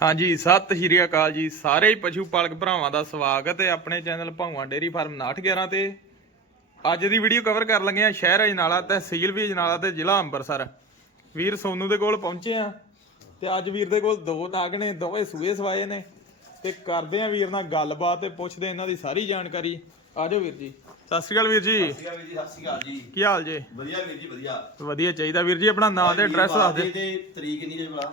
ਹਾਂਜੀ ਸਤਿ ਸ਼੍ਰੀ ਅਕਾਲ ਜੀ। ਸਾਰੇ ਪਸ਼ੂ ਪਾਲਕ ਭਰਾਵਾਂ ਦਾ ਸਵਾਗਤ ਹੈ ਆਪਣੇ ਚੈਨਲ ਭੰਗਵਾ ਡੇਰੀ ਫਾਰਮ 911 ਤੇ। ਅੱਜ ਦੀ ਵੀਡੀਓ ਕਵਰ ਕਰ ਲੱਗੇ ਆ ਸ਼ਹਿਰ ਅਜਨਾਲਾ ਤਹਿਸੀਲ ਵੀ ਅਜਨਾਲਾ ਤੇ ਜ਼ਿਲ੍ਹਾ ਅੰਮ੍ਰਿਤਸਰ। ਵੀਰ ਸੋਨੂ ਦੇ ਕੋਲ ਪਹੁੰਚੇ ਆ ਤੇ ਅੱਜ ਵੀਰ ਦੇ ਕੋਲ ਦੋ ਨਾਗ ਨੇ ਦੋਵੇਂ ਸੂਏ ਸਵਾਏ ਨੇ। ਤੇ ਕਰਦੇ ਆ ਵੀਰ ਨਾਲ ਗੱਲਬਾਤ ਤੇ ਪੁੱਛਦੇ ਇਹਨਾਂ ਦੀ ਸਾਰੀ ਜਾਣਕਾਰੀ। ਆਜੋ ਵੀਰ ਜੀ। ਸਤਿ ਸ਼੍ਰੀ ਅਕਾਲ ਵੀਰ ਜੀ। ਸਤਿ ਸ਼੍ਰੀ ਅਕਾਲ ਵੀਰ ਜੀ ਸਤਿ ਸ਼੍ਰੀ ਅਕਾਲ ਜੀ। ਕੀ ਹਾਲ ਜੇ? ਵਧੀਆ ਵੀਰ ਜੀ ਵਧੀਆ। ਵਧੀਆ ਚਾਹੀਦਾ ਵੀਰ ਜੀ ਆਪਣਾ ਨਾਮ ਤੇ ਐਡਰੈਸ ਦੱਸ ਦੇ। ਤੇ ਤਰੀਕ ਕਿੰਨੀ ਜੇ ਭਲਾ?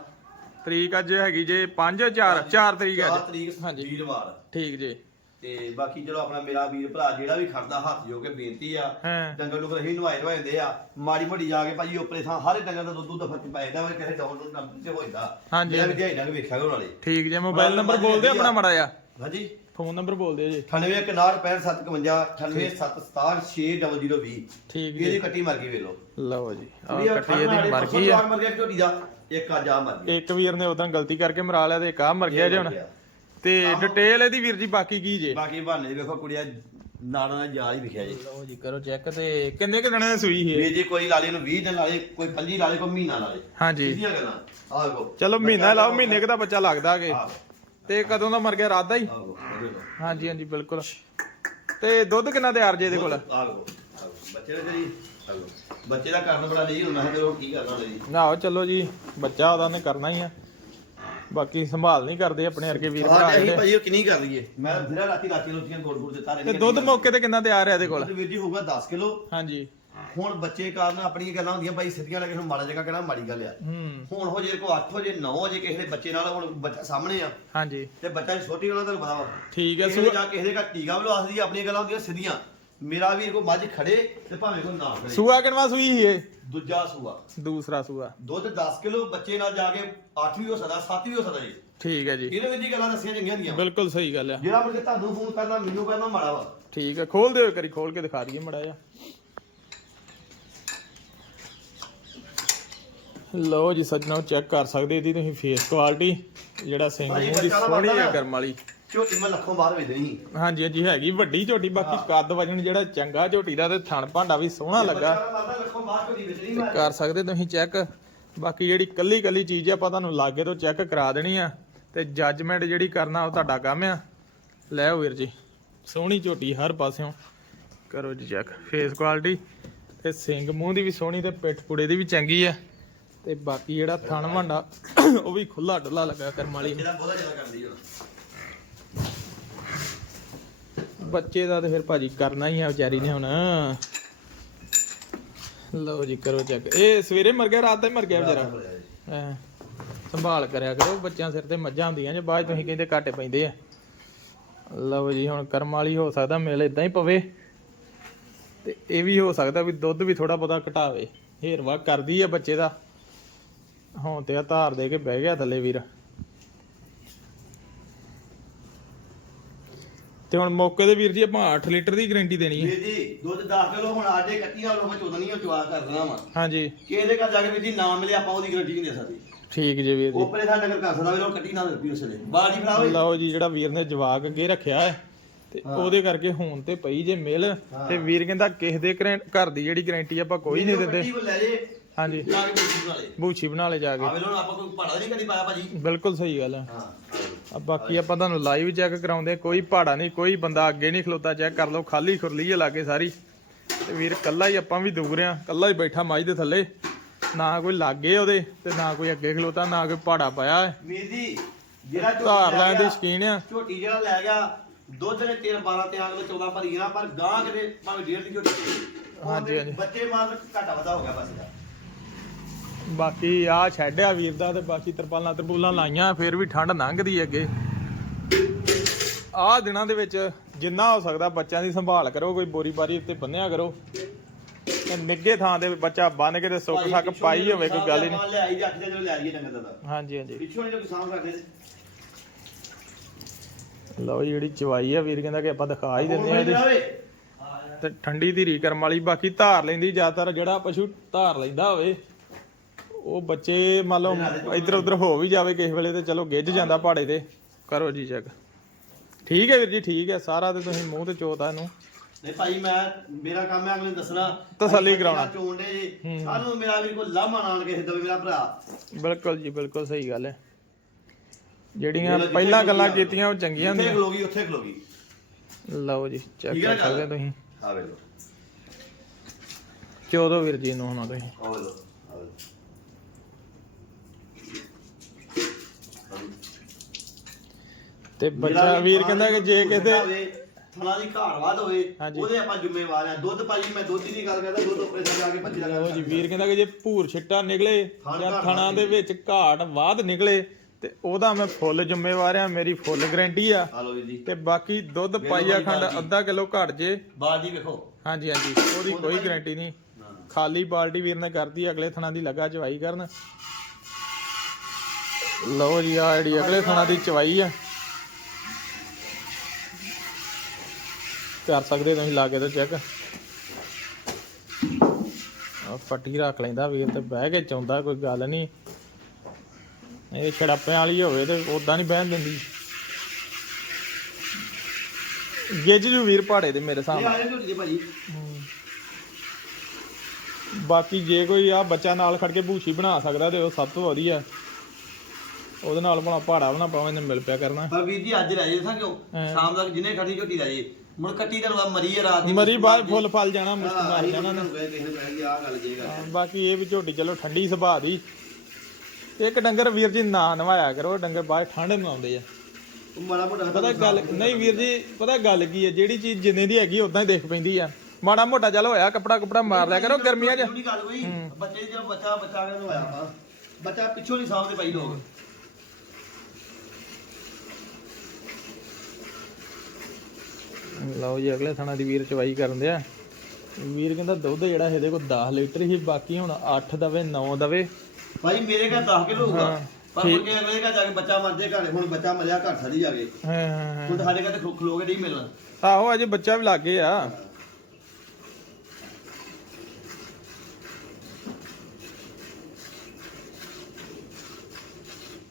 ਤਰੀਕ ਅੱਜ ਹੈਗੀ ਜੇ 5 4 4 ਤਰੀਕ ਹੈ ਤਰੀਕ ਹਾਂਜੀ। ਵੀਰਵਾਰ। ਠੀਕ ਜੇ। ਤੇ ਬਾਕੀ ਚਲੋ ਆਪਣਾ ਮੇਰਾ ਵੀਰ ਭਰਾ ਜਿਹੜਾ ਵੀ ਖੜਦਾ ਹੱਥ ਜੋ ਕੇ ਬੇਨਤੀ ਆ ਹਾਂ। ਡੰਗਰ ਨੂੰ ਅਸੀਂ ਨਵਾਏ ਨਵਾਉਂਦੇ ਆ ਮਾੜੀ ਮੋਟੀ ਜਾ ਕੇ ਭਾਜੀ ਉੱਪਰੇ ਥਾਂ ਹਰ ਡੰਗਰ ਦਾ ਦੁੱਧ ਦਾ ਫ਼ਰਕ ਪੈ ਜਾਂਦਾ ਵਾ ਕਿਸੇ ਡਾਊਨ ਨੂੰ ਨੰਬਰ ਤੇ ਹੋ ਜਾਂਦਾ। ਹਾਂਜੀ, ਜਿਹੜਾ ਵੀ। ਦਿਹਾੜੀ ਡੰਗ ਵੇਖਿਆ ਕਰੋ ਨਾਲੇ। ਠੀਕ ਜੇ ਮੋਬਾਈਲ ਨੰਬਰ ਬੋਲ ਦਿਓ ਆਪਣਾ ਮੜਾ ਜਾ ਹਾਂਜੀ। ਫੋਨ ਨੰਬਰ ਬੋਲ ਦਿਓ ਜੀ। 986557 9876676020 ਠੀਕ ਇਹਦੀ ਜੀ ਕੱਟੀ ਮਰ ਗਈ ਵੇਲੋ ਲਓ। ਜੀ ਆ ਕੱਟੀ ਇਹਦੀ ਮਰ ਗਈ ਆ। ਮਰ ਗਿਆ ਝੋਟੀ ਦਾ ਇੱਕ ਅੱਜ ਆ ਮਰ ਗਿਆ। ਇੱਕ ਵੀਰ ਨੇ ਉਦੋਂ ਗਲਤੀ ਕਰਕੇ ਮਰਾ ਲਿਆ ਤੇ ਇੱਕ ਆ ਮਰ ਗਿਆ ਜੇ ਹੁਣ। ਤੇ ਡਿਟੇਲ ਇਹਦੀ ਵੀਰ ਜੀ ਬਾਕੀ ਕੀ ਜੇ? ਬਾਕੀ ਬਹਾਨੇ ਵੇਖੋ ਕੁੜੀਆਂ ਨਾੜਾਂ ਦਾ ਜਾਲ ਹੀ ਵਿਖਿਆ ਜੀ। ਲਓ ਜੀ ਕਰੋ ਚੈੱਕ ਤੇ। ਕਿੰਨੇ ਕਿ ਦਿਨਾਂ ਦੀ ਸੂਈ ਸੀ ਇਹ? ਵੀ ਜੇ ਕੋਈ ਲਾਲੇ ਨੂੰ 20 ਦਿਨ ਲਾਲੇ ਕੋਈ 25 ਲਾਲੇ ਕੋਈ ਮਹੀਨਾ ਲਾਲੇ ਹਾਂਜੀ। ਸਿੱਧੀਆਂ ਗੱਲਾਂ। ਆਹ ਵੇਖੋ। ਚਲੋ ਮਹੀਨਾ ਲਾਓ ਮਹੀਨੇ ਕੁ ਦਾ ਬੱਚਾ ਲੱਗਦਾ ਆਹ। ਤੇ ਕਦੋਂ ਦਾ ਮਰ ਗਿਆ? ਰਾਤ ਦਾ ਹੀ? ਆਹ ਹਾਂਜੀ ਹਾਂਜੀ ਬਿਲਕੁਲ। ਤੇ ਦੁੱਧ ਕਿੰਨਾ ਤਿਆਰ ਜੇ ਇਹਦੇ ਕੋਲ? ਆਹ ਆਹ। ਬੱਚੇ ਦਾ ਜਿਹੜੀ ਆਹ। ਵੇਖੋ। ਬੱਚੇ ਦਾ ਕਰਨ ਬੜਾ ਨਹੀਂ ਹੁਣ ਮੈਂ ਕਿਹਾ ਚਲੋ ਕੀ ਕਰਨਾ ਜੀ ਆਹੋ ਚਲੋ ਜੀ ਬੱਚਾ ਉਹਦਾ ਨੇ ਕਰਨਾ ਹੀ ਆ। ਬਾਕੀ ਸੰਭਾਲ ਨਹੀਂ ਕਰਦੇ ਆਪਣੇ ਵਰਗੇ ਵੀਰ ਭਰਾ ਜਿਹੜੇ। ਭਾਈ ਉਹ ਕਿੰਨੀ ਕਰ ਲਈਏ। ਮੈਂ ਫਿਰ ਰਾਤੀ ਰਾਤੀ ਰੋਟੀਆਂ ਗੋਲ ਗੋਲ ਦਿੱਤਾ ਤੇ ਦੁੱਧ ਮੌਕੇ ਤੇ ਕਿੰਨਾ ਤਿਆਰ ਹੈ ਇਹਦੇ ਕੋਲ? ਵੀਰ ਜੀ ਹੋਊਗਾ 10 ਕਿਲੋ। ਹਾਂਜੀ। ਹੁਣ ਬੱਚੇ ਕਾਰਨ ਆਪਣੀਆਂ ਗੱਲਾਂ ਹੁੰਦੀਆਂ ਭਾਈ ਸਿੱਧੀਆਂ ਲੱਗੇ ਨੂੰ ਮਾੜਾ ਜਗ੍ਹਾ ਕਹਿਣਾ ਮਾੜੀ ਗੱਲ ਆ। ਹੂੰ। ਹੁਣ ਹੋ ਜੇ ਕੋ 8 ਵਜੇ 9 ਵਜੇ ਕਿਸੇ ਦੇ ਬੱਚੇ ਨਾਲ ਹੁਣ ਬੱਚਾ ਸਾਹਮਣੇ ਆ। ਹਾਂਜੀ। ਤੇ ਬੱਚਾ ਛੋਟੀ ਉਹਨਾਂ ਤੁਹਾਨੂੰ ਪਤਾ ਵਾ। ਠੀਕ ਹੈ ਕਿਸੇ ਦੇ ਸੂ ਜਾ ਕਿਸੇ ਦੇ ਘਰ ਟੀਕਾ ਲਵਾਸਦੀ ਆਪਣੀਆਂ ਗੱਲਾਂ ਹੁੰਦੀਆਂ ਸਿੱਧੀਆਂ। ਮੇਰਾ ਵੀਰ ਕੋ ਮੱਝ ਖੜੇ ਤੇ ਭਾਵੇਂ ਕੋ ਨਾ ਖੜੇ। ਸੂਆ ਕਿਨਵਾ ਸੂਈ ਸੀ ਇਹ? ਦੂਜਾ ਸੂਆ। ਦੂਸਰਾ ਸੂਆ। ਦੁੱਧ 10 ਕਿਲੋ ਬੱਚੇ ਨਾਲ ਜਾ ਕੇ 8 ਵੀ ਹੋ ਸਕਦਾ 7 ਵੀ ਹੋ ਸਕਦਾ ਜੀ। ਠੀਕ ਹੈ ਜੀ। ਇਹਦੇ ਵਿੱਚ ਹੀ ਗੱਲਾਂ ਦੱਸੀਆਂ ਚੰਗੀਆਂ ਹੁੰਦੀਆਂ। ਬਿਲਕੁਲ ਸਹੀ ਗੱਲ ਆ। ਜਿਹੜਾ ਮੁੜ ਕੇ ਤੁਹਾਨੂੰ ਫੋਨ ਕਰਨਾ ਮੈਨੂੰ ਕਰਨਾ ਮਾੜਾ ਵਾ। ਠੀਕ ਹੈ ਖੋਲ ਦਿਓ ਕਰੀ ਖੋਲ ਕੇ ਦਿਖਾ ਦਈਏ ਮੜਾ ਜਾ ਲਓ ਜੀ ਸੱਜਣੋ ਚੈੱਕ ਕਰ ਸਕਦੇ ਇਹਦੀ ਤੁਸੀਂ ਫੇਸ ਕੁਆਲਿਟੀ ਜਿਹੜਾ ਸਿੰਘ ਮੂੰਹ ਦੀ ਸੋਹਣੀ ਹੈ ਨਾ। ਗਰਮ ਵਾਲੀ। ਝੋਟੀ ਮੈਂ ਲੱਖੋਂ ਬਾਹਰ ਵੇਚ ਨਹੀਂ ਹਾਂਜੀ ਹਾਂਜੀ ਹੈਗੀ ਵੱਡੀ ਝੋਟੀ ਬਾਕੀ ਕੱਦ ਵਜਨ ਜਿਹੜਾ ਚੰਗਾ ਝੋਟੀ ਦਾ ਤੇ ਥਣ ਭਾਂਡਾ ਵੀ ਸੋਹਣਾ ਲੱਗਾ। ਕਰ ਸਕਦੇ ਤੁਸੀਂ ਚੈੱਕ ਬਾਕੀ ਜਿਹੜੀ ਕੱਲੀ ਕੱਲੀ ਚੀਜ਼ ਆ ਆਪਾਂ ਤੁਹਾਨੂੰ ਲਾਗੇ ਤੋਂ ਚੈੱਕ ਕਰਾ ਦੇਣੀ ਆ। ਤੇ ਜੱਜਮੈਂਟ ਜਿਹੜੀ ਕਰਨਾ ਉਹ ਤੁਹਾਡਾ ਕੰਮ ਆ। ਲੈ ਵੀਰ ਜੀ ਸੋਹਣੀ ਝੋਟੀ ਹਰ ਪਾਸਿਓਂ। ਕਰੋ ਜੀ ਚੈੱਕ ਫੇਸ ਕੁਆਲਿਟੀ ਤੇ ਸਿੰਘ ਮੂੰਹ ਦੀ ਵੀ ਸੋਹਣੀ ਤੇ ਪਿੱਠ ਪੁੜੇ ਦੀ ਵੀ ਚੰਗੀ ਆ। ਤੇ ਬਾਕੀ ਜਿਹੜਾ ਥਣ ਭਾਂਡਾ ਉਹ ਵੀ ਖੁੱਲਾ ਡੁੱਲਾ ਲੱਗਾ ਕਰਮ ਵਾਲੀ। ਇਹਦਾ ਬਹੁਤਾ ਜ਼ਿਆਦਾ ਕਰਦੀ ਹੁਣ। ਬੱਚੇ ਦਾ ਤੇ ਫਿਰ ਭਾਜੀ ਕਰਨਾ ਹੀ ਆ ਵਿਚਾਰੀ ਨੇ ਹੁਣ। ਲਓ ਜੀ ਕਰੋ ਚੈੱਕ ਇਹ ਸਵੇਰੇ ਮਰ ਗਿਆ ਰਾਤ ਦਾ ਹੀ ਮਰ ਗਿਆ ਵਿਚਾਰਾ। ਐਂ ਸੰਭਾਲ ਕਰਿਆ ਕਰੋ ਬੱਚਿਆਂ ਸਿਰ ਤੇ ਮੱਝਾਂ ਹੁੰਦੀਆਂ ਜੇ ਬਾਅਦ 'ਚ ਤੁਸੀਂ ਕਹਿੰਦੇ ਘਾਟੇ ਪੈਂਦੇ ਆ। ਲਓ ਜੀ ਹੁਣ ਕਰਮ ਵਾਲੀ ਹੋ ਸਕਦਾ ਮੇਲ ਇਦਾਂ ਹੀ ਪਵੇ। ਤੇ ਇਹ ਵੀ ਹੋ ਸਕਦਾ ਵੀ ਦੁੱਧ ਵੀ ਥੋੜਾ ਬਹੁਤਾ ਘਟਾਵੇ ਹੇਰਵਾ ਕਰਦੀ ਆ ਬੱਚੇ ਦਾ। ਹੁਣ ਤੇ ਆ ਧਾਰ ਦੇ ਕੇ ਬਹਿ ਗਿਆ ਥੱਲੇ ਵੀਰ। ਤੇ ਹੁਣ ਮੌਕੇ ਦੇ ਵੀਰ ਜੀ ਆਪਾਂ 8 ਲੀਟਰ ਦੀ ਗਾਰੰਟੀ ਦੇਣੀ ਹੈ। ਵੀਰ ਜੀ ਦੁੱਧ 10 ਕਿਲੋ ਹੁਣ ਆਡੇ ਕੱਟੀ ਨਾਲ ਮੈਂ 14 ਨਹੀਂ ਚਵਾ ਕਰ ਦੇਣਾ ਵਾ। ਹਾਂਜੀ। ਕਿ ਇਹਦੇ ਘਰ ਜਾ ਕੇ ਵੀਰ ਜੀ ਨਾ ਮਿਲੇ ਆਪਾਂ ਉਹਦੀ ਗਰੰਟੀ ਨਹੀਂ ਦੇ ਸਕਦੇ। ਠੀਕ ਜੀ ਵੀਰ ਜੀ। ਉਪਰੇ ਨਗਰ ਕਰ ਸਕਦਾ ਵੀਰ ਉਹ ਕੱਟੀ ਨਾਲ ਰੁਪਈ ਉਸਲੇ ਬਾੜੀ ਫੜਾ ਓਏ ਲਓ ਜੀ ਜਿਹੜਾ ਵੀਰ ਨੇ ਜਵਾਕ ਅੱਗੇ ਰੱਖਿਆ ਹੈ ਤੇ ਉਹਦੇ ਕਰਕੇ ਹੁਣ ਤੇ ਪਈ ਜੇ ਮਿਲ। ਤੇ ਵੀਰ ਕਹਿੰਦਾ ਕਿਸੇ ਦੇ ਘਰੇ- ਘਰ ਦੀ ਜਿਹੜੀ ਗਾਰੰਟੀ ਆਪਾਂ ਕੋਈ ਨਹੀਂ ਦਿੰਦੇ। ਜੇ ਹਾਂਜੀ ਕੇ ਬੂਟੀ ਬਣਾ ਲੈ ਬੂਛੀ ਬਣਾ ਲੈ ਜਾ ਕੇ। ਆ ਵੇਲੋ ਆਪਾਂ ਕੋਈ ਭਾੜਾ ਨਹੀਂ ਕਦੀ ਪਾਇਆ ਭਾਜੀ। ਬਿਲਕੁਲ ਸਹੀ ਗੱਲ ਹੈ। ਹਾਂ। ਆ ਬਾਕੀ ਆਪਾਂ ਤੁਹਾਨੂੰ ਲਾਈਵ ਚੈੱਕ ਕਰਾਉਂਦੇ ਕੋਈ ਪਹਾੜਾ ਨਹੀਂ ਕੋਈ ਬੰਦਾ ਅੱਗੇ ਨਹੀਂ ਖਲੋਤਾ। ਚੈੱਕ ਕਰ ਲਓ ਖਾਲੀ ਖੁਰਲੀ ਹੈ ਲਾਗੇ ਸਾਰੀ। ਤੇ ਵੀਰ ਕੱਲਾ ਹੀ ਆਪਾਂ ਵੀ ਦੂਰ ਰਿਆਂ ਕੱਲਾ ਹੀ ਬੈਠਾ ਮਾਈ ਦੇ ਥੱਲੇ। ਨਾ ਕੋਈ ਲਾਗੇ ਉਹਦੇ ਤੇ ਨਾ ਕੋਈ ਅੱਗੇ ਖਲੋਤਾ ਨਾ ਕੋਈ ਪਹਾੜਾ ਪਾਇਆ ਹੈ। ਵੀਰ ਜੀ ਜਿਹੜਾ ਝੋਟੀ ਧਾਰ ਲੈ ਲੈਣ ਦੀ ਗਿਆ, ਸ਼ਕੀਨ ਆ। ਝੋਟੀ ਜਿਹੜਾ ਲੈ ਗਿਆ ਦੁੱਧ ਨੇ 13 12 ਤੇ ਆਗ 14 ਭਰੀ ਪਰ ਗਾਂ ਕਿਤੇ ਭਾਵੇਂ ਡੇਢ ਦੀ ਝੋਟੀ। ਹਾਂਜੀ, ਹਾਂਜੀ। ਬੱਚੇ ਮਾਰ ਘਾਟਾ ਵਧਾ ਹੋ ਗਿਆ ਬਸ ਇਹਦਾ। ਬਾਕੀ ਆ ਛੱਡਿਆ ਵੀਰ ਦਾ ਤੇ ਬਾਕੀ ਤਰਪਾਲਾਂ ਤਰਪੂਲਾਂ ਲਾਈਆਂ ਫਿਰ ਵੀ ਠੰਡ ਲੰਘਦੀ ਅੱਗੇ। ਆਹ ਦਿਨਾਂ ਦੇ ਵਿੱਚ ਜਿੰਨਾ ਹੋ ਸਕਦਾ ਬੱਚਿਆਂ ਦੀ ਸੰਭਾਲ ਕਰੋ ਕੋਈ ਬੋਰੀ ਬਾਰੀ ਉੱਤੇ ਬੰਨਿਆ ਕਰੋ। ਤੇ ਨਿੱਗੇ ਥਾਂ ਤੇ ਬੱਚਾ ਬੰਨ ਕੇ ਤੇ ਸੁੱਕ ਸੱਕ ਪਾਈ ਹੋਵੇ ਕੋਈ ਗੱਲ ਹੀ ਨਹੀਂ। ਲੈ ਆਈ ਜੱਟ ਦੇ ਜਦੋਂ ਲੈ ਆਈਏ ਡੰਗਰ ਦਾ ਹਾਂਜੀ ਹਾਂਜੀ। ਪਿੱਛੋਂ ਕਰਦੇ ਲਓ ਜਿਹੜੀ ਚਵਾਈ ਆ ਵੀਰ ਕਹਿੰਦਾ ਕਿ ਆਪਾਂ ਦਿਖਾ ਹੀ ਦਿੰਦੇ ਆ ਇਹਦੀ। ਤੇ ਠੰਡੀ ਧੀਰੀ ਕਰਮ ਵਾਲੀ ਬਾਕੀ ਧਾਰ ਲੈਂਦੀ ਜ਼ਿਆਦਾਤਰ ਜਿਹੜਾ ਪਸ਼ੂ ਧਾਰ ਲੈਂਦਾ ਹੋਵੇ। ਉਹ ਬੱਚੇ ਮੰਨ ਲਓ ਇੱਧਰ ਉੱਧਰ ਹੋ ਵੀ ਜਾਵੇ ਕਿਸੇ ਵੇਲੇ ਤੇ ਚਲੋ ਗਿੱਜ ਜਾਂਦਾ ਪਹਾੜੇ ਤੇ। ਕਰੋ ਜੀ ਚੈੱਕ ਠੀਕ ਹੈ ਵੀਰ ਜੀ ਠੀਕ ਹੈ। ਸਾਰਾ ਤੇ ਤੁਸੀਂ ਮੂੰਹ ਤੇ ਚੋਤਾ ਇਹਨੂੰ। ਨਹੀਂ ਭਾਈ ਮੈਂ ਮੇਰਾ ਕੰਮ ਹੈ ਅਗਲੇ ਨੂੰ ਦੱਸਣਾ। ਤਸੱਲੀ ਕਰਾਉਣਾ। ਦੇ ਜੀ। ਸਾਨੂੰ ਮੇਰਾ ਵੀ ਕੋਈ ਲਾਮਾ ਨਾਲ ਕਿਸੇ ਦਵੇ ਮੇਰਾ ਭਰਾ। ਬਿਲਕੁਲ ਜੀ ਬਿਲਕੁਲ ਸਹੀ ਗੱਲ ਹੈ। ਜਿਹੜੀਆਂ ਪਹਿਲਾਂ ਗੱਲਾਂ ਕੀਤੀਆਂ ਉਹ ਚੰਗੀਆਂ ਹੁੰਦੀਆਂ। ਖਲੋਗੀ ਉੱਥੇ ਖਲੋਗੀ। ਲਓ ਜੀ ਚੈੱਕ ਕਰ? ਸਕਦੇ ਤੁਸੀਂ। ਆ ਵੇ ਲੋ 14 ਵੀਰ ਜੀ ਨੂੰ ਹੋਣਾ ਤੁਸੀਂ। ਆ ਵੇ ਲੋ ਆ ਵੇ ਲੋ ਤੇ ਬੱਚਾ ਵੀਰ ਕਹਿੰਦਾ ਕਿ ਜੇ ਕਿਤੇ ਥਣਾ ਦੀ ਘਾੜ ਵਾਧ ਹੋਵੇ ਹਾਂਜੀ। ਉਹਦੇ ਆਪਾਂ ਜ਼ਿੰਮੇਵਾਰ ਆ ਦੁੱਧ ਭਾਜੀ ਮੈਂ ਦੁੱਧ ਦੀ ਗੱਲ ਕਰਦਾ ਦੁੱਧ ਉੱਪਰੇ ਜਾ ਕੇ 25 ਲਓ ਲੱਗਾ ਜੀ ਵੀਰ ਕਹਿੰਦਾ ਕਿ ਜੇ ਭੂਰ ਛਿੱਟਾ ਨਿਕਲੇ ਜਾਂ ਥਣਾ ਦੇ ਵਿੱਚ ਘਾਟ ਬਾਦ ਨਿਕਲੇ ਤੇ ਉਹਦਾ ਮੈਂ ਫੁੱਲ ਜ਼ਿੰਮੇਵਾਰ ਆ ਮੇਰੀ ਫੁੱਲ ਗਾਰੰਟੀ ਆ। ਤੇ ਬਾਕੀ ਦੁੱਧ ਪਾਈਆ ਖੰਡ। ਅੱਧਾ ਕਿਲੋ ਘਟ ਜੇ। ਬਾਜੀ ਵੇਖੋ। ਹਾਂਜੀ ਹਾਂਜੀ ਉਹਦੀ ਕੋਈ ਗਾਰੰਟੀ ਨਹੀਂ। ਖਾਲੀ ਬਾਲਟੀ ਵੀਰ ਨੇ ਕਰਦੀ ਅਗਲੇ ਥਣਾ ਦੀ ਲੱਗਾ ਚਵਾਈ ਕਰਨ। ਲਓ ਜੀ ਆ ਜਿਹੜੀ ਅਗਲੇ ਥਣਾ ਦੀ ਚਵਾਈ ਆ। ਕਰ ਸਕਦੇ ਤੁਸੀਂ ਲਾ ਕੇ ਤਾਂ ਚੈੱਕ ਆ ਫੱਟੀ ਰੱਖ ਲੈਂਦਾ ਵੀਰ ਤੇ ਬਹਿ ਕੇ ਚਾਉਂਦਾ ਕੋਈ ਗੱਲ ਨਹੀਂ। ਇਹ ਛੜਾਪਿਆਂ ਵਾਲੀ ਹੋਵੇ ਤੇ ਉਦਾਂ ਨਹੀਂ ਬਹਿਣ ਦਿੰਦੀ। ਗਿੱਜ ਜੂ ਵੀਰ ਪਹਾੜੇ ਦੇ ਮੇਰੇ ਸਾਹਮਣੇ ਬਾਕੀ ਜੇ ਕੋਈ ਆ ਬੱਚਾ ਨਾਲ ਖੜ ਕੇ ਭੂਸ਼ੀ ਬਣਾ ਸਕਦਾ ਤੇ ਉਹ ਸਭ ਤੋਂ ਵਧੀਆ। ਉਹਦੇ ਨਾਲ ਬਣਾ ਪਹਾੜਾ ਬਣਾ ਪਾਵੇਂ ਨੇ ਮਿਲ ਪਿਆ ਕਰਨਾ। ਪਰ ਵੀਰ ਜੀ ਅੱਜ ਰਹਿ ਜੇ ਸਾਂ ਕਿਉਂ। ਸ਼ਾਮ ਤੱਕ ਜਿੰਨੇ ਖੜੀ ਝੋਟੀ ਰਹਿ ਜੇ। ਮੁੜ ਕੱਟੀ ਦਾ ਲਵਾ ਮਰੀ ਆ ਰਾਤ ਦੀ ਮਰੀ ਬਾਅਦ ਫੁੱਲ ਫਲ ਜਾਣਾ ਮਾਰ ਅਸੀਂ ਜਾਣਾ ਨੇ। ਕਹੇ ਕਿਸੇ ਨੂੰ ਆ ਗੱਲ ਜੇ ਗੱਲ ਹਾਂ, ਬਾਕੀ ਇਹ ਵੀ ਝੋਟੀ ਚਲੋ ਠੰਡੀ ਸੁਭਾਅ ਦੀ। ਇੱਕ ਡੰਗਰ ਵੀਰ ਜੀ ਨਾ ਨਵਾਇਆ ਕਰੋ ਡੰਗਰ ਬਾਅਦ ਠੰਡ ਨੂੰ ਆਉਂਦੇ ਆ। ਉਹ ਮਾੜਾ ਮੋਟਾ ਪਤਾ ਗੱਲ ਨਹੀਂ ਵੀਰ ਜੀ ਪਤਾ ਗੱਲ ਕੀ ਹੈ ਜਿਹੜੀ ਚੀਜ਼ ਜਿੰਨੇ ਦੀ ਹੈਗੀ ਉਦਾਂ ਹੀ ਦੇਖ ਪੈਂਦੀ ਆ। ਮਾੜਾ ਮੋਟਾ ਚੱਲ ਹੋਇਆ ਕੱਪੜਾ ਕੁਪੜਾ ਮਾਰ ਲਿਆ ਕਰੋ ਗਰਮੀਆਂ 'ਚ। ਨਹੀਂ ਗੱਲ ਹੋਈ ਬੱਚੇ ਜਦੋਂ ਬੱਚਾ ਬੱਚਾ ਕਹਿੰਦਾ ਹੋਇਆ ਬੱਚਾ ਪਿੱਛੋਂ ਨਹੀਂ ਸਾਹਮਣੇ ਪਈ ਲੋਕ। ਲਓ ਜੀ ਅਗਲੇ ਥਾਣਾ ਦੀ ਵੀਰ ਚਵਾਈ ਕਰਨ ਦਿਆ। ਵੀਰ ਕਹਿੰਦਾ ਦੁੱਧ ਜਿਹੜਾ ਇਹਦੇ ਕੋਲ 10 ਲੀਟਰ ਹੀ ਬਾਕੀ ਹੁਣ 8 ਦਵੇ 9 ਦਵੇ। ਭਾਈ ਮੇਰੇ ਘਰ 10 ਕਿਲੋ ਹੋਊਗਾ ਪਰ ਮੁੜ ਕੇ ਅਗਲੇ ਘਰ ਜਾ ਕੇ ਬੱਚਾ ਮਰ ਜੇ ਘਰ ਹੁਣ ਬੱਚਾ ਮਰਿਆ ਘਰ ਸਾਰੀ ਜਾ ਕੇ ਹਾਂ ਹੁਣ ਸਾਡੇ ਘਰ ਤੇ ਖਲੋ ਕੇ ਨਹੀਂ ਮਿਲਣਾ। ਆਹੋ ਅਜੇ ਬੱਚਾ ਵੀ ਲੱਗ ਆ।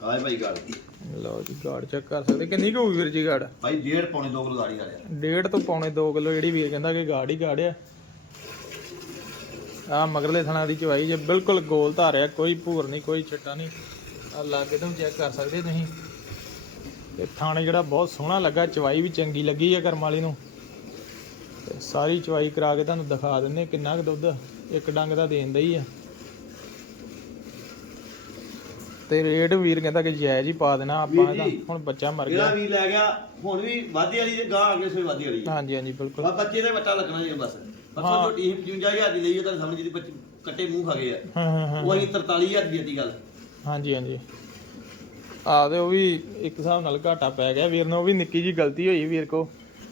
ਆਏ ਭਾਈ ਗੱਲ। ਲਓ ਜੀ ਗਾੜ ਚੈੱਕ ਕਰ ਸਕਦੇ। ਕਿੰਨੀ ਕੁ ਹੋਊਗੀ ਵੀਰ ਜੀ ਗਾੜ ਭਾਈ ਡੇਢ ਪੌਣੇ 2 ਕਿਲੋ ਗਾੜੀ ਆ ਰਿਹਾ। ਡੇਢ ਤੋਂ ਪੌਣੇ 2 ਕਿਲੋ ਜਿਹੜੀ ਵੀਰ ਕਹਿੰਦਾ ਕਿ ਗਾੜ ਹੀ ਗਾੜ ਆ ਆ ਮਗਰਲੇ ਥਣਾ ਦੀ ਚਵਾਈ ਜੇ ਬਿਲਕੁਲ ਗੋਲ ਧਾਰਿਆ ਕੋਈ ਭੂਰ ਨਹੀਂ ਕੋਈ ਛਿੱਟਾ ਨਹੀਂ। ਆ ਲਾਗੇ ਤੋਂ ਚੈੱਕ ਕਰ ਸਕਦੇ ਤੁਸੀਂ। ਤੇ ਥਾਣੇ ਜਿਹੜਾ ਬਹੁਤ ਸੋਹਣਾ ਲੱਗਾ ਚਵਾਈ ਵੀ ਚੰਗੀ ਲੱਗੀ ਆ ਕਰਮ ਵਾਲੀ ਨੂੰ। ਤੇ ਸਾਰੀ ਚਵਾਈ ਕਰਾ ਕੇ ਤੁਹਾਨੂੰ ਦਿਖਾ ਦਿੰਨੇ ਕਿੰਨਾ ਕੁ ਦੁੱਧ ਇੱਕ ਡੰਗ ਦਾ ਦੇਣ ਹੀ ਆ। ਤੇ ਰੇਟ ਵੀਰ ਕਹਿੰਦਾ ਕਿ ਜਾਇਜ਼ ਹੀ ਪਾ ਦੇਣਾ ਆਪਾਂ ਵੀਰ ਇਹਦਾ ਜੀ, ਹੁਣ ਬੱਚਾ ਮਰ ਗਿਆ। ਵੀ ਲੈ ਗਿਆ ਹੁਣ ਵੀ ਵਾਧੇ ਵਾਲੀ ਤੇ ਗਾਂ ਅੱਗੇ ਸੋਈ ਵਾਧੇ ਵਾਲੀ ਹਾਂਜੀ ਹਾਂਜੀ ਬਿਲਕੁਲ। ਬਸ ਬੱਚੇ ਦੇ ਵੱਟਾ ਲੱਗਣਾ ਜੀ ਬਸ। ਪਰਸੋਂ ਹਾਂ। ਝੋਟੀ 55000 ਦੀ ਲਈ ਉਹ ਤਾਂ ਸਮਝ ਜਿਹਦੀ ਬੱਚੇ ਕੱਟੇ ਮੂੰਹ ਖਾ ਗਏ ਆ। ਹਾਂ ਹਾਂ ਹਾਂ ਉਹ ਅਸੀਂ 43000 ਦੀ ਦੀ ਗੱਲ। ਹਾਂਜੀ ਹਾਂਜੀ। ਆ ਤੇ ਉਹ ਵੀ ਇੱਕ ਹਿਸਾਬ ਨਾਲ ਘਾਟਾ ਪੈ ਗਿਆ। ਵੀਰ ਨੂੰ ਉਹ ਵੀ ਨਿੱਕੀ ਜੀ ਗਲਤੀ ਹੋਈ ਵੀਰ ਕੋ।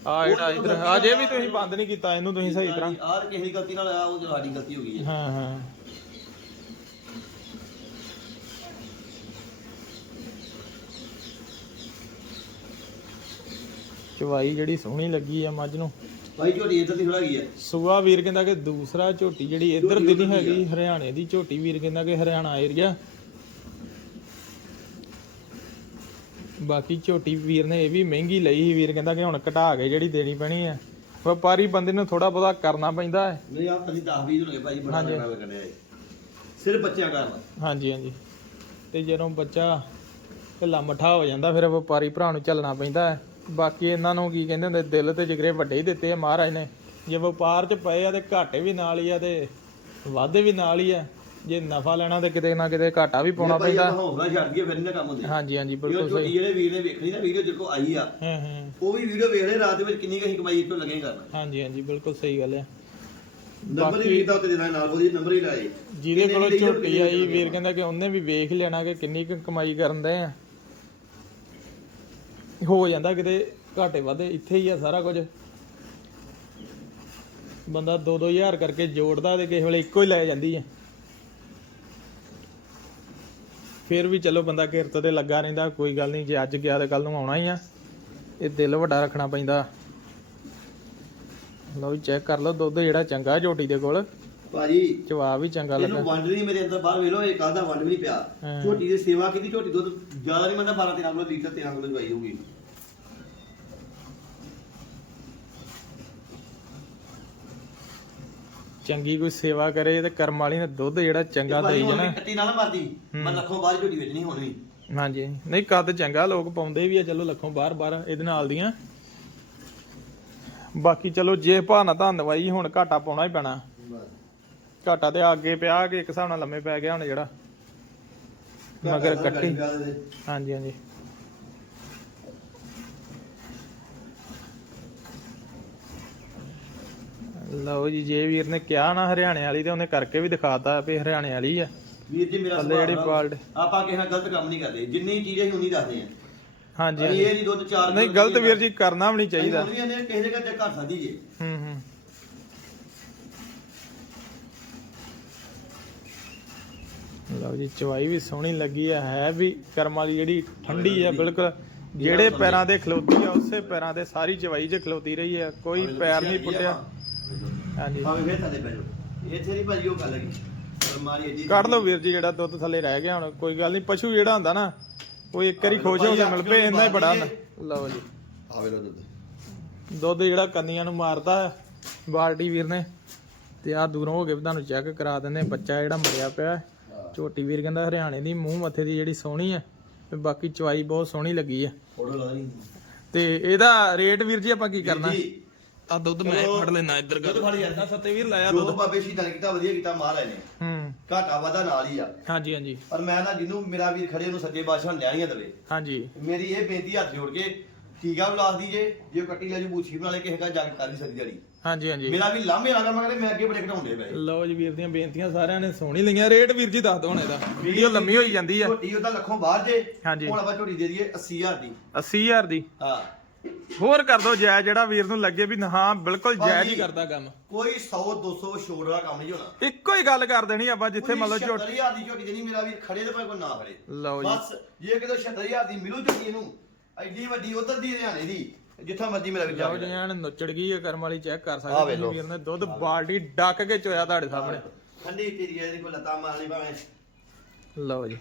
ਆ ਜਿਹੜਾ ਇਧਰ ਆ ਜੇ ਵੀ ਤੁਸੀਂ ਬੰਦ ਨਹੀਂ ਕੀਤਾ ਇਹਨੂੰ ਤੁਸੀਂ ਸਹੀ ਤਰ੍ਹਾਂ। ਆਹ ਕਿਸੇ ਦੀ ਗਲਤੀ ਨਾਲ ਆ ਉਹ ਸਾਡੀ ਗਲਤੀ ਹੋ ਗਈ ਹੈ ਹਾਂ ਹਾਂ। ਚਵਾਈ ਜਿਹੜੀ ਸੋਹਣੀ ਲੱਗੀ ਆ ਮੱਝ ਨੂੰ। ਭਾਈ ਝੋਟੀ ਇੱਧਰ ਦੀ ਖੜਾ ਗਈ ਹੈ ਸੂਆ ਵੀਰ ਕਹਿੰਦਾ ਕਿ ਦੂਸਰਾ ਝੋਟੀ ਜਿਹੜੀ ਇੱਧਰ ਦੀ ਨਹੀਂ ਹੈਗੀ ਹਰਿਆਣੇ ਦੀ ਝੋਟੀ। ਵੀਰ ਕਹਿੰਦਾ ਕਿ ਹਰਿਆਣਾ ਏਰੀਆ ਬਾਕੀ ਝੋਟੀ ਵੀਰ ਨੇ ਇਹ ਵੀ ਮਹਿੰਗੀ ਲਈ ਸੀ। ਵੀਰ ਕਹਿੰਦਾ ਕਿ ਹੁਣ ਘਟਾ ਕੇ ਜਿਹੜੀ ਦੇਣੀ ਪੈਣੀ ਆ। ਵਪਾਰੀ ਬੰਦੇ ਨੂੰ ਥੋੜਾ ਬਹੁਤਾ ਕਰਨਾ ਪੈਂਦਾ ਹੈ। ਨਹੀਂ ਆ ਅਸੀਂ 10 20 ਹੋਣਗੇ ਭਾਈ ਬੜਾ ਕੱਢਿਆ ਇਹ। ਸਿਰਫ ਬੱਚਿਆਂ ਕਾਰਨ। ਹਾਂਜੀ ਹਾਂਜੀ। ਤੇ ਜਦੋਂ ਬੱਚਾ ਢਿੱਲਾ ਮੱਠਾ ਹੋ ਜਾਂਦਾ ਫਿਰ ਵਪਾਰੀ ਭਰਾ ਨੂੰ ਚੱਲਣਾ ਪੈਂਦਾ ਹੈ। ਬਾਕੀ ਇਹਨਾਂ ਨੂੰ ਕੀ ਕਹਿੰਦੇ ਹੁੰਦੇ ਦਿਲ ਤੇ ਜਿਗਰੇ ਵੱਡੇ ਹੀ ਦਿੱਤੇ ਆ ਮਹਾਰਾਜ ਨੇ। ਜੇ ਵਪਾਰ 'ਚ ਪਏ ਆ ਤੇ ਘਾਟੇ ਵੀ ਨਾਲ ਹੀ ਆ ਤੇ ਵਾਧੇ ਵੀ ਨਾਲ ਹੀ ਆ। ਜੇ ਨਫਾ ਲੈਣਾ ਤੇ ਕਿਤੇ ਨਾ ਕਿਤੇ ਘਾਟਾ ਵੀ ਪਾਉਣਾ ਪੈਂਦਾ। ਹੌਸਲਾ ਛੱਡ ਦਈਏ ਫਿਰ ਨਹੀਂ ਕੰਮ ਹੁੰਦੇ ਹਾਂਜੀ ਹਾਂਜੀ ਬਿਲਕੁਲ ਸਹੀ। ਜਿਹੜੇ ਵੀਰ ਨੇ ਵੇਖਣੀ ਨਾ ਵੀਡੀਓ ਜਿਹੜੇ ਕੋ ਆਈ ਆ ਹਾਂ ਹਾਂ। ਉਹ ਵੀ ਵੀਡੀਓ ਵੇਖ ਲੈ ਰਾਤ ਦੇ ਵਿੱਚ ਕਿੰਨੀ ਕਹੀ ਕਮਾਈ ਇੱਥੋਂ ਲੱਗੇ ਕਰਨਾ ਹਾਂਜੀ ਹਾਂਜੀ ਬਿਲਕੁਲ ਸਹੀ ਗੱਲ ਹੈ ਨੰਬਰ ਹੀ ਵੀਰ ਦਾ ਉੱਤੇ ਦੇਣਾ ਨਾਲ ਬੋਲੀ ਨੰਬਰ ਹੀ ਲਾਏ। ਜਿਹਦੇ ਕੋਲ ਝੋਟੀ ਆਈ ਵੀਰ ਕਹਿੰਦਾ ਕਿ ਉਹਨੇ ਵੀ ਵੇਖ ਲੈਣਾ ਕਿ ਕਿੰਨੀ ਕੁ ਕਮਾਈ ਕਰਨ ਦੇ ਆ। ਹੋ ਜਾਂਦਾ ਕਿਤੇ ਘਾਟੇ ਵਾਧੇ, ਇੱਥੇ ਹੀ ਆ ਸਾਰਾ ਕੁਝ। ਬੰਦਾ 2-2000 ਕਰਕੇ ਜੋੜਦਾ ਤੇ ਕਿਸੇ ਵੇਲੇ ਇੱਕੋ ਹੀ ਲੈ ਜਾਂਦੀ ਹੈ ਫਿਰ ਵੀ ਚਲੋ ਬੰਦਾ ਕਿਰਤ ਤੇ ਲੱਗਾ ਰਹਿੰਦਾ, ਕੋਈ ਗੱਲ ਨਹੀਂ, ਜੇ ਅੱਜ ਗਿਆ ਤੇ ਕੱਲ ਨੂੰ ਆਉਣਾ ਹੀ ਆ। ਇਹ ਦਿਲ ਵੱਡਾ ਰੱਖਣਾ ਪੈਂਦਾ। ਲਓ ਚੈੱਕ ਕਰ ਲਓ, ਦੁੱਧ ਜਿਹੜਾ ਚੰਗਾ ਝੋਟੀ ਦੇ ਕੋਲ। ਭਾਜੀ ਜਵਾਬ ਵੀ ਚੰਗਾ ਲੱਗਾ। ਇਹਨੂੰ ਵੰਡ ਨਹੀਂ ਮੇਰੇ ਅੰਦਰ ਬਾਹਰ ਵੇਲੋ ਇਹ ਕੱਲ ਦਾ ਵੰਡ ਵੀ ਨਹੀਂ ਪਿਆ। ਹਾਂ। ਝੋਟੀ ਦੀ ਸੇਵਾ ਕੀਤੀ ਝੋਟੀ ਦੁੱਧ ਜ਼ਿਆਦਾ ਨਹੀਂ ਮੰਦਾ 12 13 ਕਿਲੋ ਲੀਟਰ 13 ਕਿਲੋ ਦਵਾਈ ਹੋਊਗੀ। ਚੰਗੀ ਕੋਈ ਸੇਵਾ ਕਰੇ ਤੇ ਕਰਮ ਵਾਲੀ ਨੇ ਦੁੱਧ ਜਿਹੜਾ ਚੰਗਾ ਭਾਜੀ ਦੇਈ ਹੁਣ ਜਾਣਾ। ਕੱਟੀ ਨਾਲ ਮਰਦੀ ਮੈਂ ਲੱਖੋਂ ਬਾਹਰ ਝੋਟੀ ਵੇਚਣੀ ਹੁਣ ਵੀ। ਹਾਂਜੀ। ਨਹੀਂ ਕੱਦ ਚੰਗਾ ਲੋਕ ਪਾਉਂਦੇ ਵੀ ਆ ਚਲੋ ਲੱਖੋਂ ਬਾਹਰ ਬਾਹਰ ਇਹਦੇ ਨਾਲ ਦੀਆਂ। ਬਾਕੀ ਚਲੋ ਜੇ ਭਾਣਾ ਤਾਂ ਦਵਾਈ ਹੁਣ ਘਾਟਾ ਪਾਉਣਾ ਹੀ ਪੈਣਾ। ਘਾਟਾ ਤੇ ਅੱਗੇ ਪਿਆ ਕਿ ਇੱਕ ਹਿਸਾਬ ਨਾਲ ਲੰਮੇ ਪੈ ਗਿਆ ਹੁਣ ਜਿਹੜਾ। ਮਗਰ ਕੱਟੀ। ਹਾਂਜੀ ਹਾਂਜੀ। ਲਓ ਜੀ ਜੇ ਵੀਰ ਨੇ ਕਿਹਾ ਨਾ ਹਰਿਆਣੇ ਵਾਲੀ ਤੇ ਉਹਨੇ ਕਰਕੇ ਵੀ ਦਿਖਾਤਾ ਵੀ ਹਰਿਆਣੇ ਵਾਲੀ ਆ। ਵੀਰ ਜੀ ਮੇਰਾ ਥੱਲੇ ਜਿਹੜੀ ਬਾਲਡ ਆਪਾਂ ਕਿਸੇ ਨਾਲ ਗਲਤ ਕੰਮ ਨਹੀਂ ਕਰਦੇ। ਜਿੰਨੀ ਚੀਜ਼ ਅਸੀਂ ਉਨੀ ਦੱਸਦੇ ਆ ਹਾਂਜੀ ਇਹ ਨਹੀਂ ਦੁੱਧ ਚਾਰ ਨਹੀਂ ਗਲਤ ਵੀਰ ਜੀ ਕਰਨਾ ਵੀ ਨਹੀਂ ਚਾਹੀਦਾ। ਕਿਸੇ ਦੇ ਘਰ ਘਰ ਸਕਦੀ ਜੇ। ਲਓ ਜੀ ਚਵਾਈ ਵੀ ਸੋਹਣੀ ਲੱਗੀ ਆ ਹੈ ਵੀ ਕਰਮ ਵਾਲੀ ਜਿਹੜੀ ਠੰਡੀ ਆ ਬਿਲਕੁਲ। ਜਿਹੜੇ ਪੈਰਾਂ ਦੇ ਖਲੋਤੀ ਆ ਉਸੇ ਪੈਰਾਂ ਦੇ ਸਾਰੀ ਚਵਾਈ 'ਚ ਖਲੋਤੀ ਰਹੀ ਆ ਕੋਈ ਪੈਰ ਨਹੀਂ ਪੁੱਟਿਆ। ਹਾਂਜੀ। ਭਾਵੇਂ ਫੇਰ ਥੱਲੇ ਪੈ ਜਾਓ। ਇੱਥੇ ਨਹੀਂ ਭਾਜੀ ਉਹ ਗੱਲ ਹੈਗੀ। ਅਲਮਾਰੀ ਏਡੀ ਕੱਢ ਲਓ ਵੀਰ ਜੀ ਜਿਹੜਾ ਦੁੱਧ ਥੱਲੇ ਰਹਿ ਗਿਆ ਹੁਣ ਕੋਈ ਗੱਲ ਨਹੀਂ ਪਸ਼ੂ ਜਿਹੜਾ ਹੁੰਦਾ ਨਾ ਉਹ ਇੱਕ ਵਾਰੀ ਖੁਸ਼ ਹੋ ਮਿਲ ਪਏ ਇੰਨਾ ਹੀ ਬੜਾ ਹੁੰਦਾ। ਲਓ ਜੀ। ਆਵੇ ਲੋ ਦੁੱਧ। ਦੁੱਧ ਜਿਹੜਾ ਕੰਨੀਆਂ ਨੂੰ ਮਾਰਦਾ ਬਾਲਟੀ ਵੀਰ ਨੇ ਤੇ ਆ ਦੂਰੋਂ ਹੋ ਕੇ ਤੁਹਾਨੂੰ ਚੈੱਕ ਕਰਾ ਦਿੰਦੇ। ਬੱਚਾ ਜਿਹੜਾ ਮਰਿਆ ਪਿਆ। ਝੋਟੀ ਵੀਰ ਕਹਿੰਦਾ ਹਰਿਆਣੇ ਦੀ ਮੂੰਹ ਮੱਥੇ ਦੀ ਜਿਹੜੀ ਸੋਹਣੀ ਹੈ ਤੇ ਬਾਕੀ ਚਵਾਈ ਬਹੁਤ ਸੋਹਣੀ ਲੱਗੀ ਹੈ ਫੋਟੋ ਲਾ ਲਈ। ਤੇ ਇਹਦਾ ਰੇਟ ਵੀਰ ਜੀ ਆਪਾਂ ਕੀ ਕਰਨਾ? ਆ ਦੁੱਧ ਮੈਂ ਫੜ ਲੈਣਾ ਇੱਧਰ ਦੁੱਧ ਫੜ ਜਾਂਦਾ ਸੱਤੇ ਵੀਰ ਲਾਇਆ ਦੁੱਧ। ਬਾਬੇ ਸ਼ੀਤਾਂ ਨੇ ਕੀਤਾ ਵਧੀਆ ਕੀਤਾ ਮਾਲ ਆਏ ਨੇ ਹੂੰ। ਘਾਟਾ ਵਾਦਾ ਨਾਲ ਹੀ ਆ। ਹਾਂਜੀ ਹਾਂਜੀ। ਪਰ ਮੈਂ ਨਾ ਜਿਹਨੂੰ ਮੇਰਾ ਵੀਰ ਖੜੇ ਉਹਨੂੰ ਸੱਜੇ ਬਾਦਸ਼ਾਹ ਲੈਣੀਆਂ ਦਵੇ। ਹਾਂਜੀ। ਮੇਰੀ ਇਹ ਬੇਨਤੀ ਹੱਥ ਜੋੜ ਕੇ ਠੀਕਾ ਬੁਲਾਸ ਦੀ ਜੇ ਜੇ ਕੱਟੀ ਲੈ ਜੀ ਬੂਛੀ ਬਣਾ ਲੈ ਕਿਸੇ ਦਾ ਜੱਗ ਕਰ ਨਹੀਂ ਸਕਦੀ ਜੜੀ ਹਾਂਜੀ ਹਾਂਜੀ। ਮੇਰਾ ਵੀ ਲਾਂਭੇ ਲਾਗਾ ਮੈਂ ਕਹਿੰਦੇ ਮੈਂ ਅੱਗੇ ਬੜੇ ਘਟਾਉਂਦੇ ਪਏ ਲਓ ਜੀ ਵੀਰ ਦੀਆਂ ਬੇਨਤੀਆਂ ਸਾਰਿਆਂ ਨੇ ਸੋਹਣੀ ਲਈਆਂ ਰੇਟ ਵੀਰ ਜੀ ਦੱਸ ਦੋ ਹੁਣ ਇਹਦਾ। ਵੀਡੀਓ ਲੰਮੀ ਹੋਈ ਜਾਂਦੀ ਆ। ਝੋਟੀ ਉਹਦਾ ਲੱਖੋਂ ਬਾਹਰ ਜੇ ਹਾਂਜੀ। ਹੁਣ ਆਪਾਂ ਝੋਟੀ ਦੇ ਦਈਏ 80000 ਦੀ। 80000 ਦੀ। ਹਾਂ। ਹੋਰ ਕਰ ਦੋ ਜੈ ਜਿਹੜਾ ਵੀਰ ਨੂੰ ਲੱਗੇ ਵੀ ਹਾਂ ਬਿਲਕੁਲ ਜਾਇਜ਼ ਹੀ ਭਾਜੀ, ਕਰਦਾ ਕੰਮ। ਕੋਈ 100 200 ਛੋੜ ਦਾ ਕੰਮ ਨਹੀਂ ਹੋਣਾ। ਇੱਕੋ ਹੀ ਗੱਲ ਕਰ ਦੇਣੀ ਆਪਾਂ ਜਿੱਥੇ ਮੰਨ ਲਓ ਝੋਟ 70000 ਦੀ ਝੋਟੀ ਦੇਣੀ ਮੇਰਾ ਵੀਰ ਖੜੇ ਤੇ ਭਾਵੇਂ ਕੋਈ ਨਾ ਖੜੇ। ਲਓ ਜੀ। ਬਸ ਜੇ ਕਿਤੇ 70000 ਦੀ ਮਿਲੂ ਝੋਟੀ ਇਹਨੂੰ ਐਡੀ ਵੱਡੀ ਉਧਰ ਦੀ ਹਰਿਆਣੇ ਦੀ ਜਿੱਥੋਂ ਮਰਜ਼ੀ ਮੇਰਾ ਵੀਰ ਜਾ ਲਓ ਜੀ ਐਨ ਨੁੱਚੜ ਗਈ ਹੈ ਕਰਮ ਵਾਲੀ ਚੈੱਕ ਕਰ ਆਹ ਸਕਦੇ ਵੇਖ ਲਓ। ਵੀਰ ਨੇ ਦੁੱਧ ਬਾਲਟੀ ਡੱਕ ਕੇ ਚੋਇਆ ਤੁਹਾਡੇ ਸਾਹਮਣੇ। ਠੰਡੀ ਤੇਰੀ ਇਹਦੀ ਕੋਈ ਲੱਤਾਂ ਮਾਰ ਲਈ ਭਾਵੇਂ। ਲਓ ਜੀ।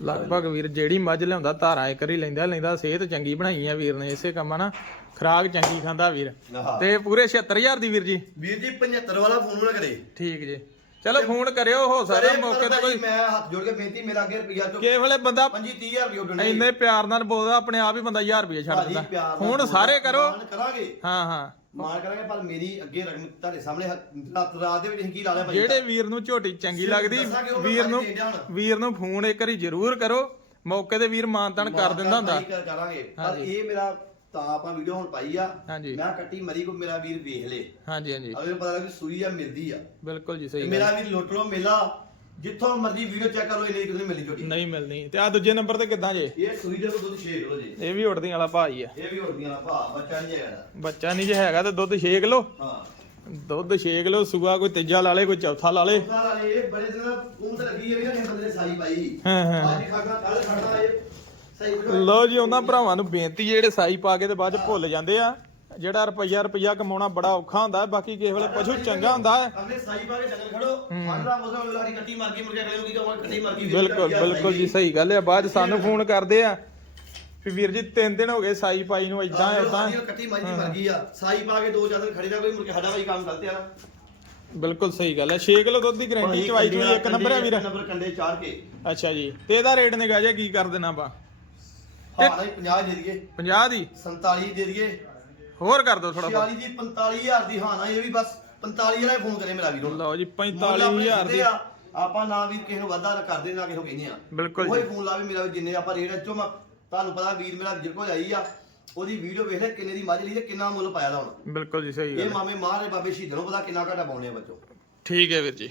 ਲਗਭਗ ਵੀਰ ਜਿਹੜੀ ਮੱਝ ਲਿਆਉਂਦਾ ਧਾਰਾਂ ਇੱਕ ਹੀ ਲੈਂਦਾ ਲੈਂਦਾ ਸਿਹਤ ਚੰਗੀ ਬਣਾਈ ਆ ਵੀਰ ਨੇ ਇਸੇ ਕੰਮਾਂ ਨਾ ਖਰਾਕ ਚੰਗੀ ਖਾਂਦਾ ਵੀਰ। ਆਹਾ। ਤੇ ਪੂਰੇ 76000 ਦੀ ਵੀਰ ਜੀ। ਵੀਰ ਜੀ 75 ਵਾਲਾ ਫੋਨ ਨਾ ਕਰੇ। ਠੀਕ ਜੀ। ਚਲੋ ਫੋਨ ਕਰਿਓ ਹੋ ਸਕਦਾ ਮੌਕੇ ਤੇ ਕੋਈ ਮੈਂ ਹੱਥ ਜੋੜ ਕੇ ਬੇਨਤੀ ਮੇਰਾ ਅੱਗੇ ਰੁਪਿਆ ਚੋ ਕਿਸੇ ਵੇਲੇ ਬੰਦਾ 25 30000 ਰੁਪਏ ਉੱਡਣੇ ਇੰਨੇ ਪਿਆਰ ਨਾਲ ਬੋਲਦਾ ਆਪਣੇ ਆਪ ਹੀ ਬੰਦਾ 1000 ਰੁਪਏ ਛੱਡ ਦਿੰਦਾ। ਫੋਨ ਸਾਰੇ ਕਰੋ। ਕਰਾਂਗੇ। ਹਾਂ ਹਾਂ। ਮਾਣ ਕਰਾਂਗੇ ਪਰ ਮੇਰੀ ਅੱਗੇ ਰਕਮ ਤੁਹਾਡੇ ਸਾਹਮਣੇ ਹੱਥ- ਰਾਤ ਦੇ ਵਿੱਚ ਅਸੀਂ ਕੀ ਲਾ ਲਿਆ ਭਾਜੀ ਜਿਹੜੇ ਵੀਰ ਨੂੰ ਝੋਟੀ ਚੰਗੀ ਲੱਗਦੀ ਵੀਰ ਨੂੰ। ਵੀਰ ਨੂੰ ਫੋਨ ਇੱਕ ਵਾਰੀ ਜ਼ਰੂਰ ਕਰੋ। ਮੌਕੇ ਤੇ ਵੀਰ ਮਾਨਤਨ ਕਰ ਦਿੰਦਾ ਹੁੰਦਾ। ਕਰਾਂਗੇ ਪਰ। ਇਹ ਮੇਰਾ ਤਾਂ ਆਪਾਂ ਵੀਡੀਓ ਹੁਣ ਪਾਈ ਆ। ਹਾਂਜੀ। ਮੈਂ ਕੱਟੀ ਮਰੀ ਕੋ ਮੇਰਾ ਵੀਰ ਵੇਖ ਲੇ। ਹਾਂਜੀ ਹਾਂਜੀ। ਅਗਲੇ ਪਤਾ ਲੱਗ ਸੂਈ ਆ ਮਿਲਦੀ ਆ। ਬਿਲਕੁਲ ਜੀ ਤੇ ਸਹੀ ਮੇਰਾ ਗੱਲ। ਵੀਰ ਲੁੱਟ ਲੋ ਮੇਲਾ। ਜਿੱਥੋਂ ਮਰਜ਼ੀ ਵੀਡੀਓ ਚੈੱਕ ਕਰ ਲੋ ਇਹ ਕਿਤੇ ਮਿਲਦੀ ਝੋਟੀ ਨਹੀਂ ਮਿਲਣੀ। ਤੇ ਆ ਦੂਜੇ ਨੰਬਰ ਤੇ ਕਿੱਦਾਂ ਜੇ? ਇਹ ਸੂਈ ਦੇ ਦੁੱਧ 6 ਕਿਲੋ ਜੀ। ਇਹ ਵੀ ਉੜਦੀਆਂ ਵਾਲਾ ਭਾਈ ਆ। ਇਹ ਵੀ ਉੜਦੀਆਂ ਨਾ ਭਾ ਬੱਚਾ ਨਹੀਂ ਹੈਗਾ। ਬੱਚਾ ਨਹੀਂ ਜੇ ਹੈਗਾ ਤੇ ਦੁੱਧ 6 ਕਿਲੋ? ਹਾਂ। ਦੁੱਧ 6 ਕਿਲੋ ਸੂਆ ਕੋਈ ਤੀਜਾ ਲਾ ਲੇ ਕੋਈ ਚੌਥਾ ਲਾ ਲੇ। ਸਾਰਾ ਇਹ ਬੜੇ ਦਿਨ ਉਹ ਤਾਂ ਲੱਗੀ ਹੈ ਵੀ ਨਾ ਬੰਦੇ ਨੇ ਸਾਈ ਪਾਈ। ਹਾਂ ਹਾਂ। ਅੱਜ ਖਾਣਾ ਕੱਲ ਖਾਣਾ ਇਹ ਲਓ ਜੀ ਉਹਨਾਂ ਭਰਾਵਾਂ ਨੂੰ ਬੇਨਤੀ ਜਿਹੜੇ ਸਾਈ ਪਾ ਕੇ ਤੇ ਬਾਅਦ ਚ ਭੁੱਲ ਜਾਂਦੇ ਆ ਜਿਹੜਾ ਰੁਪਈਆ ਰੁਪਈਆ ਕਮਾਉਣਾ ਬੜਾ ਔਖਾ ਹੁੰਦਾ ਹੈ ਬਾਕੀ ਕਿਸੇ ਵੇਲੇ ਪਸ਼ੂ ਚੰਗਾ ਹੁੰਦਾ ਹੈ। ਅਗਲੇ ਸਾਈ ਪਾ ਕੇ ਚੱਲ ਖੜੋ ਫੜਦਾ ਮੋਸਾ ਲਾਰੀ ਕੱਟੀ ਮਾਰ ਕੇ ਮੁੜ ਕੇ ਅਗਲੇ ਨੂੰ ਕੀ ਕਹਾਂ ਕੱਟੀ ਮਾਰ ਕੇ ਬਿਲਕੁਲ ਬਿਲਕੁਲ ਜੀ ਸਹੀ ਗੱਲ ਹੈ ਬਾਅਦ 'ਚ ਸਾਨੂੰ ਫੋਨ ਕਰਦੇ ਆ ਵੀ ਵੀਰ ਜੀ ਤਿੰਨ ਦਿਨ ਹੋ ਗਏ ਸਾਈ ਪਾਈ ਨੂੰ ਇਦਾਂ ਉਦਾਂ ਕੱਟੀ ਮਾਰ ਮਰ ਗਈ ਆ। ਸਾਈ ਪਾ ਕੇ ਦੋ ਚਾਰ ਦਿਨ ਖੜੇ ਦਾ ਕੋਈ ਕੇ ਸਾਡਾ ਭਾਈ ਕੰਮ ਗਲਤ ਆ ਨਾ। ਬਿਲਕੁੰ ਸਹੀ ਗੱਲ ਹੈ 6 ਕਿਲੋ ਦੁੱਧ ਦੀ ਗਰੰਟੀ ਚਵਾਈ ਚੋਈ ਇੱਕ ਨੰਬਰ ਹੈ ਵੀਰ। ਨੰਬਰ ਕੰਡੇ ਚਾੜ ਕੇ। ਅੱਛਾ ਜੀ ਤੇ ਇਹਦਾ ਰੇਟ ਨਿਗਾ ਜੇ ਕੀ ਕਰ ਦੇਣਾ ਆਪਾਂ? ਹਾਂ ਨਹੀਂ 50 ਦੇ ਦਈਏ। 50 ਦੀ? 47 ਦੇ ਦਈਏ। ਹੋਰ ਕਰ ਦਿਓ ਥੋੜਾ 46 ਦੀ 45000 ਦੀ ਹਾਂ ਨਾ ਇਹ ਵੀ ਬਸ 45 ਵਾਲਾ ਫੋਨ ਕਰੇ ਮੇਰਾ ਵੀਰੋ। ਲਓ ਜੀ ਮੁੱਲ ਆਪਣੇ 45000 ਦੀ। ਆਪਾਂ ਨਾ ਵੀ ਕਿਸੇ ਨੂੰ ਵਾਧਾ ਕਰਦੇ ਨਾ ਕਿਸੇ ਨੂੰ ਕਹਿੰਦੇ ਆ। ਬਿਲਕੁਲ ਕੋਈ ਫੋਨ ਲਾਵੇ ਮੇਰਾ ਜਿੰਨੇ ਆਪਾਂ ਰੇਟ ਚੋਂ ਮੈਂ ਤੁਹਾਨੂੰ ਪਤਾ ਵੀਰ ਮੇਰਾ ਵੀਰ ਕੋਲ ਆਈ ਆ। ਉਹਦੀ ਵੀਡੀਓ ਵੇਖ ਲੈ ਕਿੰਨੇ ਦੀ ਮੱਝ ਲਈ ਤੇ ਕਿੰਨਾ ਮੁੱਲ ਪਾਇਆ ਦਾ ਹੁਣ। ਬਿਲਕੁਲ ਜੀ ਸਹੀ ਇਹ ਗੱਲ। ਮਾਮੇ ਮਾਰੇ ਬਾਬੇ ਸ਼ਹੀਦਾਂ ਨੂੰ ਪਤਾ ਕਿੰਨਾ ਘਾਟਾ ਪਾਉਣੇ ਆ ਬੱਚੋ। ਠੀਕ ਹੈ ਵੀਰ ਜੀ।